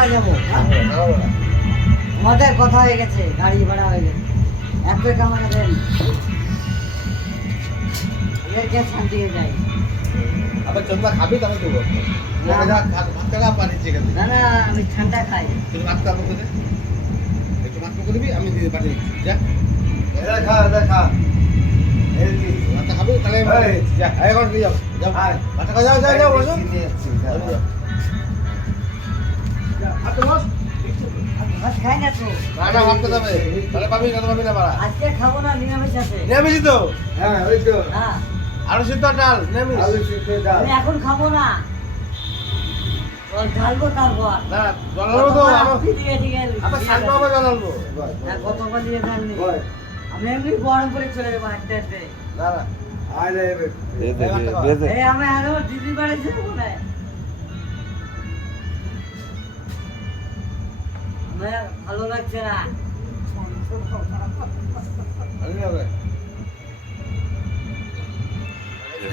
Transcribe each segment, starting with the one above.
ভাড়া যাবো, হ্যাঁ? আমাদের কথা হয়ে গেছে, গাড়ি ভাড়া হয়ে গেছে। 1 টাকা আমাকে দেন, এদেরকে শান্তিকে যাই। আবার চন্দা খাবি তবে দেবো। ভাত টাকা পানি চিকেন না না, আমি ঠান্ডা খাই। তুই ভাত খাবো করে একটু ভাত করবি, আমি দিয়ে পাঠিয়ে দিচ্ছি। যা দেখা দেখা ভাতটা খাবি তাহলে যা এখন নিয়ে যাও। যাও ভাতটা খাও, যাও যাও যাও বসো। হাতে বস। ভাত খাই না তো, না না ভাত খেতে হবে, তাহলে পাবি না, পাবি না বাড়া। আজকে খাবো না, নিরামিষ আছে। নিরামিষই তো, হ্যাঁ ওই তো না, আলু সিদ্ধ ডাল নিরামিষ। আলু সিদ্ধ ডাল আমি এখন খাবো না, ওই ঢালবো তারপর। না জলাবো তো আবার শান্ত হবে, জলাবো। গতকাল দিয়ে ঢালনি, বল আমি এমনি গরম করে চলে যাবো হাঁটতে হাঁটতে। না না আরে এই আমি আরো দিদি বাড়ি যাবো না, আমার ভালো লাগছে না। ভালোই হবে।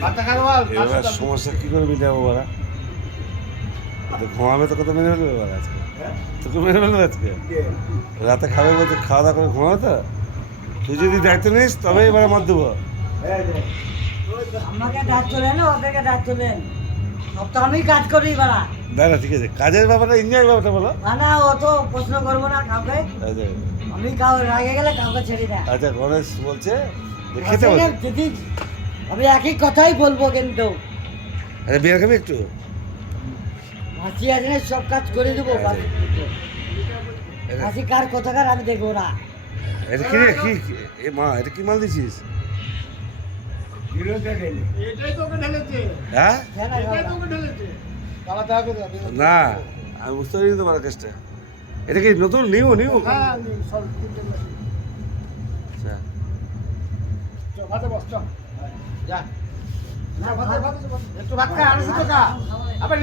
ভাতটা খাও বল। এবার সমস্যা কি করে মিটাবো বলা? তো ঘুমাবে তো কত মেরে ফেলবে বলা আজকে? তোকে মেরে ফেলবে আজকে? রাতে খাবে বলতে খাওয়া দাওয়া করে ঘুমাবে তো? তুই যদি দায়িত্ব নিস তবে এবারে মত দেবো। আমাকে ডাক চলে না, ওদেরকে ডাক চলেন, সব তো আমি কাজ করি বাড়া। না না ঠিক আছে, কাজের ব্যাপারটা এনজয় ব্যাপারটা বলো। না না, ও তো প্রশ্ন করবো না কাউকে, আচ্ছা আমি রাগে গেলে কাউকে ছেড়ি না। আচ্ছা, গণেশ বলছে যে খেতে বলছে। দিদি আমি একই কথাই বলবো, কিন্তু আচ্ছা বিয়ার খাবি একটু? হাসি আছে না, সব কাজ করে দেবো। হাসি কার কোথাকার আমি দেখবো না। এটা কি রে, কি এ মা, এটা কি মাল দিছিস? এটাই তোকে ঢেলেছে, হ্যাঁ এটাই তোকে ঢেলেছে। বাবা দেখা করে দাও। না, আমি বুঝতে পারিনি তোমার কেসটা। এটা কি নতুন নিউ নিউ? হ্যাঁ আমি সব তিনটে মেশিন। আচ্ছা চল ভাতে বস, চল। যা না ভাতে ভাতে একটু ভাত খা, আলু সিদ্ধ খা। আবার